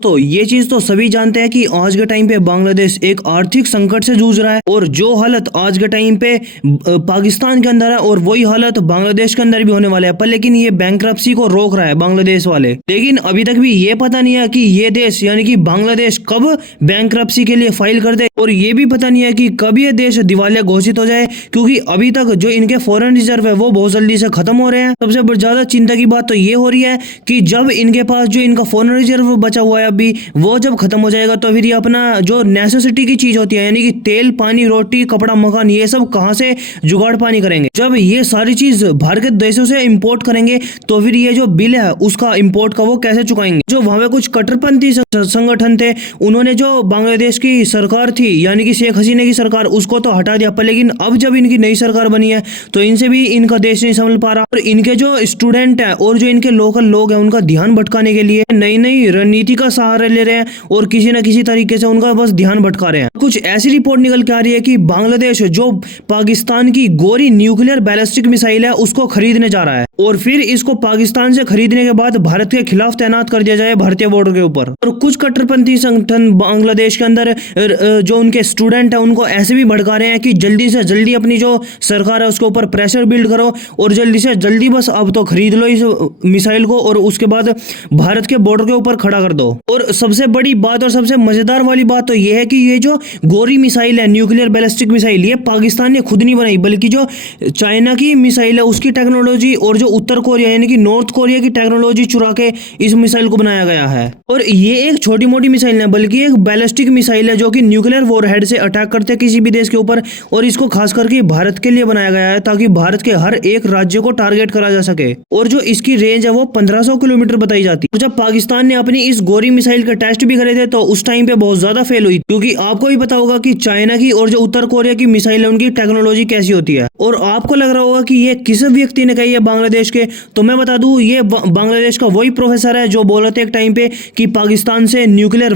तो ये चीज तो सभी जानते हैं कि आज के टाइम पे बांग्लादेश एक आर्थिक संकट से जूझ रहा है और जो हालत आज के टाइम पे पाकिस्तान के अंदर है और वही हालत बांग्लादेश के अंदर भी होने वाला है। पर लेकिन ये बैंकरप्सी को रोक रहा है बांग्लादेश वाले, लेकिन अभी तक भी ये पता नहीं है कि ये देश यानी कि बांग्लादेश कब बैंकरप्सी के लिए फाइल कर दे और ये भी पता नहीं है कि कब ये देश दिवालिया घोषित हो जाए, क्योंकि अभी तक जो इनके फॉरेन रिजर्व है वो बहुत जल्दी से खत्म हो रहे हैं। सबसे ज्यादा चिंता की बात तो ये हो रही है कि जब इनके पास जो इनका फॉरेन रिजर्व बचा हुआ है अभी वो जब खत्म हो जाएगा तो फिर ये अपना जो नेसेसिटी की चीज होती है यानी कि तेल पानी रोटी कपड़ा मकान ये सब कहां से जुगाड़ पानी करेंगे। जब ये सारी चीज बाहर के देशों से इंपोर्ट करेंगे तो फिर ये जो बिल है उसका इंपोर्ट का वो कैसे चुकाएंगे। जो वहां पे कुछ कट्टरपंथी संगठन थे उन्होंने जो बांग्लादेश की सरकार थी यानी कि शेख हसीना की सरकार उसको तो हटा दिया, पर लेकिन अब जब इनकी नई सरकार बनी है तो इनसे भी इनका देश नहीं संभल पा रहा और इनके जो स्टूडेंट है और जो इनके लोकल लोग हैं उनका ध्यान भटकाने के लिए नई नई रणनीति का सहारा ले रहे हैं और किसी न किसी तरीके से उनका बस ध्यान भटका रहे हैं। कुछ ऐसी रिपोर्ट निकल के आ रही है कि बांग्लादेश जो पाकिस्तान की गोरी न्यूक्लियर बैलिस्टिक मिसाइल है उसको खरीदने जा रहा है और फिर इसको पाकिस्तान से खरीदने के बाद भारत के खिलाफ तैनात कर दिया जाए भारतीय बॉर्डर के ऊपर। और कुछ कट्टरपंथी संगठन बांग्लादेश के अंदर जो उनके स्टूडेंट है उनको ऐसे भी भड़का रहे हैं कि जल्दी से जल्दी अपनी जो सरकार है उसके ऊपर प्रेशर बिल्ड करो और जल्दी से जल्दी बस अब तो खरीद लो इस मिसाइल को और उसके बाद भारत के बॉर्डर के ऊपर खड़ा कर दो। और सबसे बड़ी बात और सबसे मजेदार वाली बात तो यह है कि ये जो गोरी मिसाइल है न्यूक्लियर बैलिस्टिक मिसाइल ये पाकिस्तान ने खुद नहीं बनाई बल्कि जो चाइना की मिसाइल है उसकी टेक्नोलॉजी और जो उत्तर कोरिया यानी कि नॉर्थ कोरिया की टेक्नोलॉजी चुरा के इस मिसाइल को बनाया गया है। और ये एक छोटी मोटी मिसाइल नहीं बल्कि एक बैलिस्टिक मिसाइल है जो कि न्यूक्लियर वॉरहेड से अटैक करते हैं किसी भी देश के ऊपर और इसको खास करके भारत के लिए बनाया गया है ताकि भारत के हर एक राज्य को टारगेट करा जा सके। और जो इसकी रेंज है वो 1500 किलोमीटर बताई जाती है। जब पाकिस्तान ने अपनी इस गोरी मिसाइल के टेस्ट भी करे थे तो उस टाइम पे बहुत ज्यादा फेल हुई, क्योंकि आपको भी पता होगा कि चाइना की और जो उत्तर कोरिया की मिसाइल है उनकी टेक्नोलॉजी कैसी होती है। और आपको लग रहा होगा कि ये किस व्यक्ति ने कही है बांग्लादेश के, तो मैं बता दूं ये बांग्लादेश का वही प्रोफेसर है जो बोला था एक टाइम पे कि पाकिस्तान से न्यूक्लियर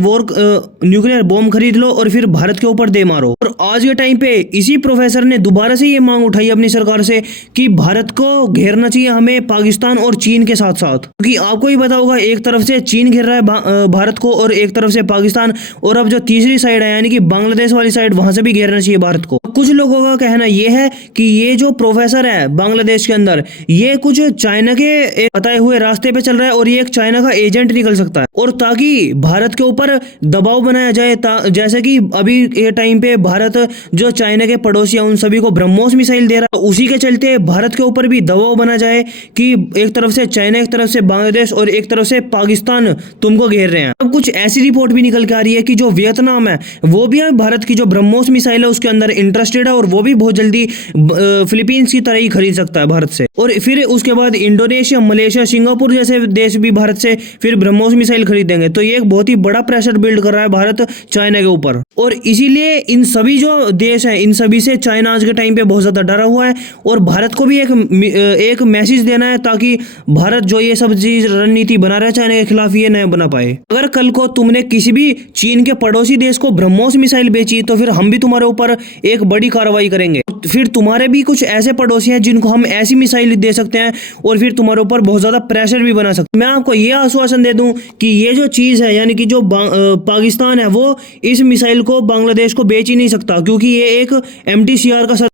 बॉम्ब खरीद लो और फिर भारत के ऊपर दे मारो। और आज के टाइम पे इसी प्रोफेसर ने दोबारा से ये मांग उठाई अपनी सरकार से कि भारत को घेरना चाहिए हमें पाकिस्तान और चीन के साथ साथ, क्योंकि आपको ही पता होगा एक तरफ से चीन घेर रहा है भारत को और एक तरफ से पाकिस्तान और अब जो तीसरी साइड है यानी कि बांग्लादेश वाली साइड वहां से भी घेरना चाहिए भारत को। कुछ लोगों का कहना यह है कि ये जो प्रोफेसर है बांग्लादेश के अंदर ये कुछ चाइना के एक बताए हुए रास्ते पे चल रहा है और ये एक चाइना का एजेंट निकल सकता है और ताकि भारत के ऊपर दबाव बनाया जाए जैसे कि अभी ये टाइम पे भारत जो चाइना के पड़ोसी है उन सभी को ब्रह्मोस मिसाइल दे रहा है, उसी के चलते भारत के ऊपर भी दबाव बना जाए कि एक तरफ से चाइना एक तरफ से बांग्लादेश और एक तरफ से पाकिस्तान तुमको घेर रहे हैं। अब कुछ ऐसी रिपोर्ट भी निकल के आ रही है कि जो वियतनाम है वो भी भारत की जो ब्रह्मोस मिसाइल है उसके अंदर इंटरेस्टेड है और वो भी बहुत जल्दी फिलीपींस की तरह ही खरीद सकता है भारत से। और फिर उसके बाद इंडोनेशिया मलेशिया सिंगापुर जैसे देश भी भारत से फिर ब्रह्मोस मिसाइल खरीदेंगे। तो ये एक बहुत ही बड़ा प्रेशर बिल्ड कर रहा है भारत चाइना के ऊपर और इसीलिए इन सभी जो देश हैं इन सभी से चाइना आज के टाइम पे बहुत ज्यादा डरा हुआ है और भारत को भी एक मैसेज देना है ताकि भारत जो ये सब चीज रणनीति बना रहा है चाइना के खिलाफ ये न बना पाए। अगर कल को तुमने किसी भी चीन के पड़ोसी देश को ब्रह्मोस मिसाइल बेची तो फिर हम भी तुम्हारे ऊपर एक बड़ी कार्रवाई करेंगे। फिर तुम्हारे भी कुछ ऐसे पड़ोसी हैं जिनको हम ऐसी मिसाइल दे सकते हैं और फिर तुम्हारे ऊपर बहुत ज्यादा प्रेशर भी बना सकते हैं। मैं आपको ये आश्वासन दे दूं कि ये जो चीज है यानी कि जो पाकिस्तान है वो इस मिसाइल को बांग्लादेश को बेच ही नहीं सकता, क्योंकि ये एक MTCR का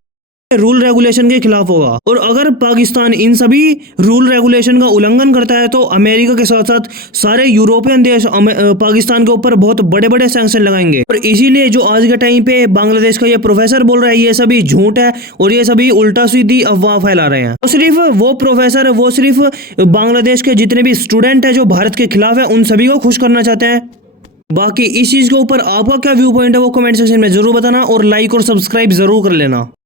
रूल रेगुलेशन के खिलाफ होगा। और अगर पाकिस्तान इन सभी रूल रेगुलेशन का उल्लंघन करता है तो अमेरिका के साथ साथ सारे यूरोपियन देश पाकिस्तान के ऊपर बहुत बड़े बड़े सैंक्शन लगाएंगे। और इसीलिए जो आज के टाइम पे बांग्लादेश का ये प्रोफेसर बोल रहा है ये सभी झूठ है और ये सभी उल्टा सीधी अफवाह फैला रहे हैं। तो सिर्फ वो प्रोफेसर वो सिर्फ बांग्लादेश के जितने भी स्टूडेंट है जो भारत के खिलाफ है उन सभी को खुश करना चाहते हैं। बाकी इस चीज के ऊपर आपका क्या व्यू पॉइंट है वो कमेंट सेक्शन में जरूर बताना और लाइक और सब्सक्राइब जरूर कर लेना।